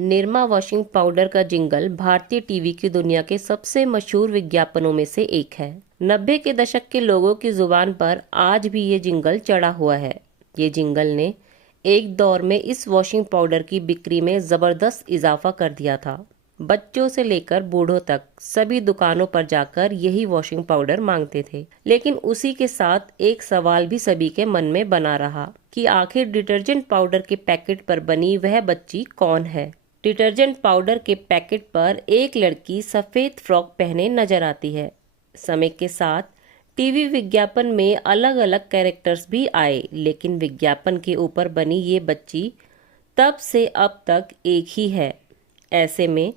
Nirma washing powder का jingle भारतीय TV की दुनिया के सबसे मशहूर विज्ञापनों में से एक है। 90 के दशक के लोगों की जुबान पर आज भी ये जिंगल चढ़ा हुआ है। ये जिंगल ने एक दौर में इस वॉशिंग पाउडर की बिक्री में जबरदस्त इजाफा कर दिया था। बच्चों से लेकर बूढ़ों तक सभी दुकानों पर जाकर यही वॉशिंग पाउडर मांगते थे। लेकिन उसी के साथ एक सवाल भी सभी के मन में बना रहा कि आखिर डिटर्जेंट पाउडर के पैकेट पर बनी वह बच्ची कौन है। डिटर्जेंट पाउडर के पैकेट पर एक लड़की सफेद फ्रॉक पहने नजर आती है। समय के साथ टीवी विज्ञापन में अलग अलग कैरेक्टर्स भी आए, लेकिन विज्ञापन के ऊपर बनी ये बच्ची तब से अब तक एक ही है। ऐसे में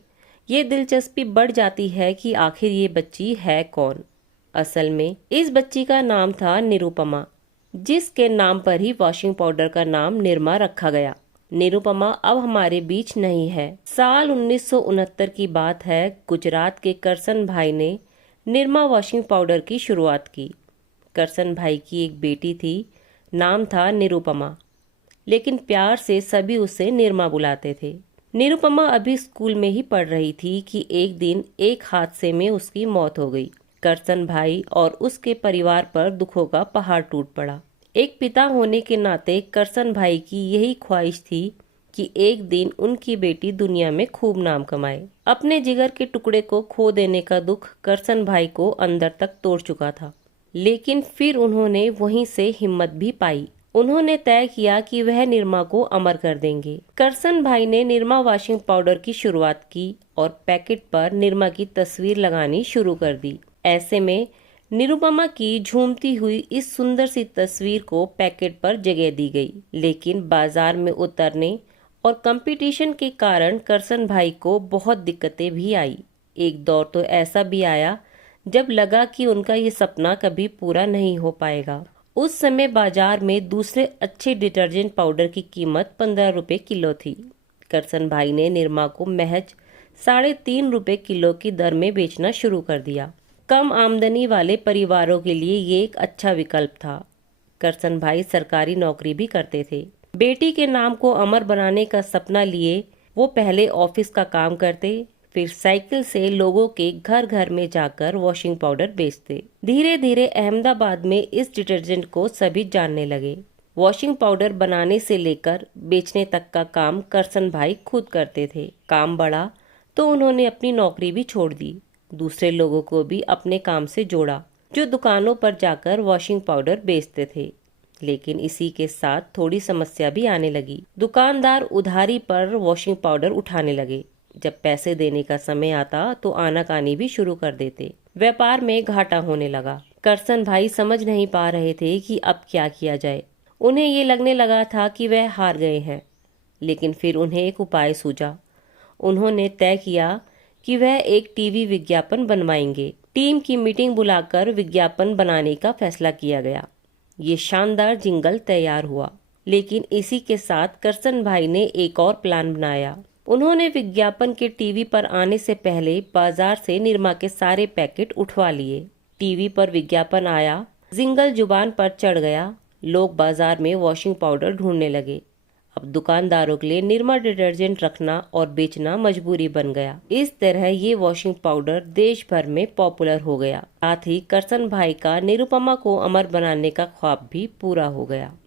ये दिलचस्पी बढ़ जाती है कि आखिर ये बच्ची है कौन। असल में इस बच्ची का नाम था निरुपमा, जिसके नाम पर ही वॉशिंग पाउडर का नाम निरमा रखा गया। निरुपमा अब हमारे बीच नहीं है। साल 1969 की बात है। गुजरात के करसन भाई ने निरमा वॉशिंग पाउडर की शुरुआत की। करसन भाई की एक बेटी थी, नाम था निरुपमा, लेकिन प्यार से सभी उसे निरमा बुलाते थे। निरुपमा अभी स्कूल में ही पढ़ रही थी कि एक दिन एक हादसे में उसकी मौत हो गई। करसन भाई और उसके परिवार पर दुखों का पहाड़ टूट पड़ा। एक पिता होने के नाते करसन भाई की यही ख्वाहिश थी कि एक दिन उनकी बेटी दुनिया में खूब नाम कमाए। अपने जिगर के टुकड़े को खो देने का दुख करसन भाई को अंदर तक तोड़ चुका था, लेकिन फिर उन्होंने वहीं से हिम्मत भी पाई। उन्होंने तय किया कि वह निरमा को अमर कर देंगे। करसन भाई ने निरमा वॉशिंग पाउडर की शुरुआत की और पैकेट पर निरमा की तस्वीर लगानी शुरू कर दी। ऐसे में निरुपमा की झूमती हुई इस सुंदर सी तस्वीर को पैकेट पर जगह दी गई। लेकिन बाजार में उतरने और कंपटीशन के कारण करसन भाई को बहुत दिक्कतें भी आई। एक दौर तो ऐसा भी आया जब लगा कि उनका ये सपना कभी पूरा नहीं हो पाएगा। उस समय बाजार में दूसरे अच्छे डिटर्जेंट पाउडर की कीमत 15 रुपए किलो थी। करसन भाई ने निरमा को महज 3.5 रुपए किलो की दर में बेचना शुरू कर दिया। कम आमदनी वाले परिवारों के लिए ये एक अच्छा विकल्प था। करसन भाई सरकारी नौकरी भी करते थे। बेटी के नाम को अमर बनाने का सपना लिए वो पहले ऑफिस का काम करते, फिर साइकिल से लोगों के घर घर में जाकर वॉशिंग पाउडर बेचते। धीरे धीरे अहमदाबाद में इस डिटर्जेंट को सभी जानने लगे। वॉशिंग पाउडर बनाने से लेकर बेचने तक का काम करसन भाई खुद करते थे। काम बढ़ा तो उन्होंने अपनी नौकरी भी छोड़ दी। दूसरे लोगों को भी अपने काम से जोड़ा, जो दुकानों पर जाकर वॉशिंग पाउडर बेचते थे। लेकिन इसी के साथ थोड़ी समस्या भी आने लगी। दुकानदार उधारी पर वॉशिंग पाउडर उठाने लगे। जब पैसे देने का समय आता तो आनाकानी भी शुरू कर देते। व्यापार में घाटा होने लगा। करसन भाई समझ नहीं पा रहे थे कि अब क्या किया जाए। उन्हें ये लगने लगा था कि वह हार गए हैं। लेकिन फिर उन्हें एक उपाय सूझा। उन्होंने तय किया कि वह एक टीवी विज्ञापन बनवाएंगे। टीम की मीटिंग बुलाकर विज्ञापन बनाने का फैसला किया गया। ये शानदार जिंगल तैयार हुआ। लेकिन इसी के साथ करसन भाई ने एक और प्लान बनाया। उन्होंने विज्ञापन के टीवी पर आने से पहले बाजार से निरमा के सारे पैकेट उठवा लिए। टीवी पर विज्ञापन आया, जिंगल जुबान पर चढ़ गया। लोग बाजार में वॉशिंग पाउडर ढूंढने लगे। अब दुकानदारों के लिए निरमा डिटर्जेंट रखना और बेचना मजबूरी बन गया। इस तरह ये वॉशिंग पाउडर देश भर में पॉपुलर हो गया। साथ ही करसन भाई का निरुपमा को अमर बनाने का ख्वाब भी पूरा हो गया।